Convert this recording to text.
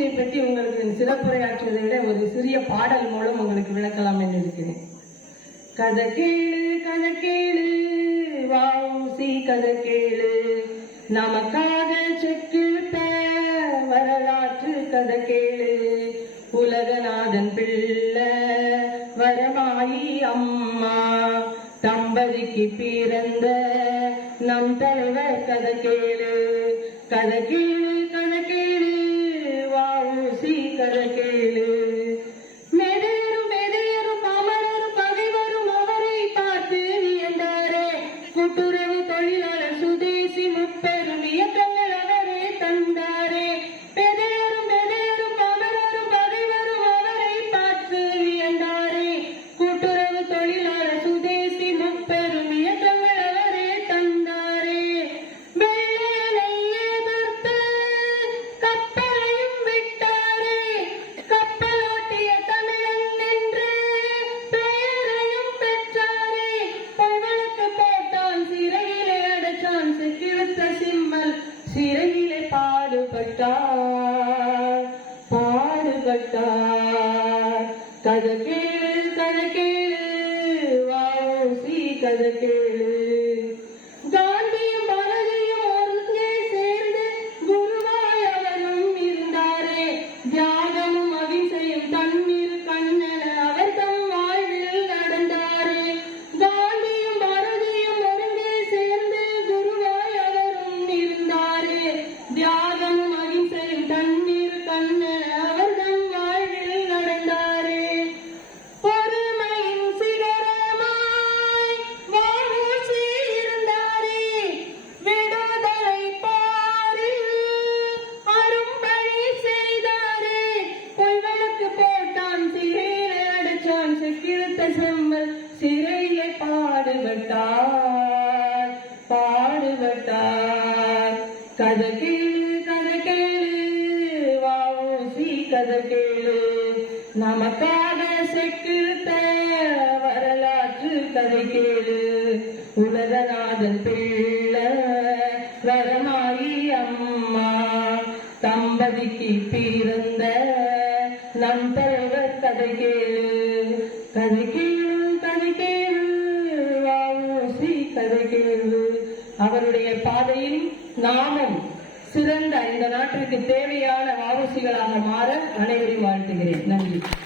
வஉசியை பற்றி உங்களுக்கு சிறப்புரையாற்றுவதை விட ஒரு சிறிய பாடல் மூலம் உங்களுக்கு விளக்கலாம் என்று இருக்கிறேன். கதை கேளு வஉசி கதை கேளு, நமக்காக செக்கிழுத்த வரலாற்று கதை கேளு. உலகநாதன் பிள்ளை வரமாயி அம்மா, தம்பதிக்கு பிறந்த நம் தலைவர் கதை கேளு. கதை கேளு வஉசி கதை கேளு. மெதேறும் பாமரரும் பகைவரும் அவரை பார்த்து வியந்தாரே. கூட்டுறவு தொழிலாளர் சுதேசி முப்பெரும் இயக்கங்கள் அவரே தந்தாரே. மெதேறும் பாமரரும் பகைவரும் அவரை பார்த்து வியந்தாரே. கூட்டுறவு தொழிலாளர் சுதேசி முப்பெரும் இயக்கங்கள் அவரே தந்தாரே. வெள்ளையனை எதிர்த்து கப்பலையும் விட்டாரே. கப்பலோட்டிய தமிழன் என்று பெயரையும் பெற்றாரே. பொங்கலுக்கு போட்டான் சிறையிலே அடைச்சான், செக்கிழுத்த சிம்மல் சிறையிலே பாடுபட்டார். கதை கேளு வஉசி கதை கேளு. காந்தியும் பாரதியும் ஒருங்கே சேர்ந்து குருவாய் அவனும் இருந்தாரே. தியாகமும் அகிம்சையும் தண்ணீர் கண்ணன அவர் தம் வாழ்வில் நடந்தாரே. காந்தியும் பாரதியும் ஒருங்கே சேர்ந்து குருவாய் அவரும் இருந்தாரே. தியாகமும் அகிம்சையும் தண்ணீர் கண்ணன அவர் தம் வாழ்வில் நடந்தாரே. பொறுமையின் சிகரமாய் வஉசி இருந்தாரே. விடுதலை போரில் அரும்பணி செய்தாரே. பொய்களுக்கு போட்டான் சிறையிலே அடைச்சான், செக்கிழுத்த செம்மல் சிறையிலே பாடுபட்டார். கதை கேளு வஉசி கதை கேளு, நமக்காக செக்கிழுத்த வரலாற்று கதை கேளு. உலகநாதன் பிள்ளை வரமாயி அம்மா, தம்பதிக்கு பிறந்த நம் தலைவர் கதை கேளு. கதை கேளு வஉசி கதை கேளு. அவருடைய பாதையில் நாமும் சிறந்த இந்த நாட்டிற்கு தேவையான வஉசிகளாக மாற அனைவரையும் வாழ்த்துகிறேன். நன்றி.